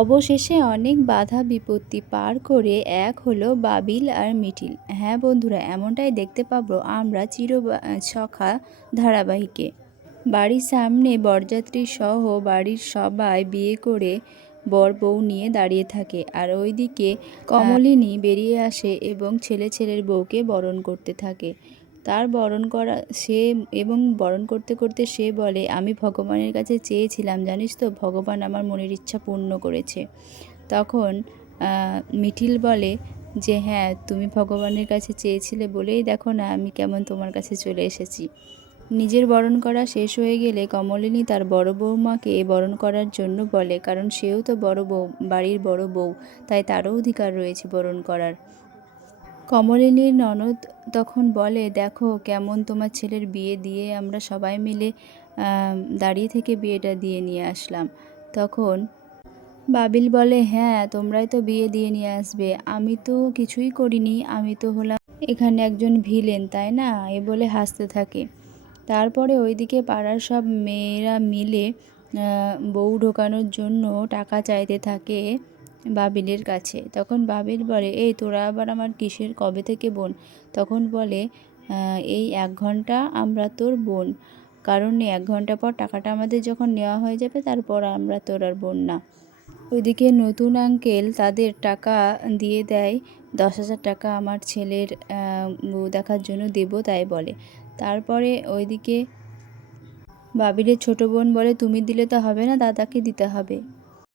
অবশেষে অনেক বাধা বিপত্তি পার করে এক হলো বাবিল আর মিঠিল। হ্যাঁ বন্ধুরা, এমনটাই দেখতে পাবো আমরা সখা ধারাবাহিকে। বাড়ির সামনে বরযাত্রী সহ বাড়ির সবাই বিয়ে করে বর বউ নিয়ে দাঁড়িয়ে থাকে, আর ওইদিকে কমলিনী বেরিয়ে আসে এবং ছেলের বউকে বরণ করতে থাকে। তার বরণ করা সে এবং বরণ করতে করতে সে বলে, আমি ভগবানের কাছে চেয়েছিলাম, জানিস তো, ভগবান আমার মনের ইচ্ছা পূর্ণ করেছে। তখন মিঠিল বলে যে হ্যাঁ, তুমি ভগবানের কাছে চেয়েছিলে বলেই দেখো না আমি কেমন তোমার কাছে চলে এসেছি। নিজের বরণ করা শেষ হয়ে গেলে কমলিনী তার বড় বৌমাকে বরণ করার জন্য বলে, কারণ সেও তো বড় বউ, বাড়ির বড় বউ, তাই তারও অধিকার রয়েছে বরণ করার। কমলিনীর ননদ তখন বলে, দেখো কেমন তোমার ছেলের বিয়ে দিয়ে আমরা সবাই মিলে দাঁড়িয়ে থেকে বিয়েটা দিয়ে নিয়ে আসলাম। তখন বাবিল বলে, হ্যাঁ তোমরাই তো বিয়ে দিয়ে নিয়ে আসবে, আমি তো কিছুই করিনি, আমি তো হলাম এখানে একজন ভিলেন, তাই না, এ বলে হাসতে থাকে। তারপরে ওইদিকে পাড়ার সব মেয়েরা মিলে বউ ঢোকানোর জন্য টাকা চাইতে থাকে বাবিলের কাছে। তখন বাবিল বলে, এই তোরা আবার আমার কিসের, কবে থেকে বোন? তখন বলে, এই 1 ঘন্টা আমরা তোর বোন, কারণ 1 ঘন্টা পর টাকাটা আমাদের যখন নেওয়া হয়ে যাবে তারপর আমরা তোর আর বোন না। ওইদিকে নতুন আঙ্কেল তাদের টাকা দিয়ে দেয়, 10,000 টাকা আমার ছেলের বউ দেখার জন্য দেব, তাই বলে। তারপরে ওইদিকে বাবিলের ছোট বোন বলে, তুমি দিলে তো হবে না, দাদাকে দিতে হবে।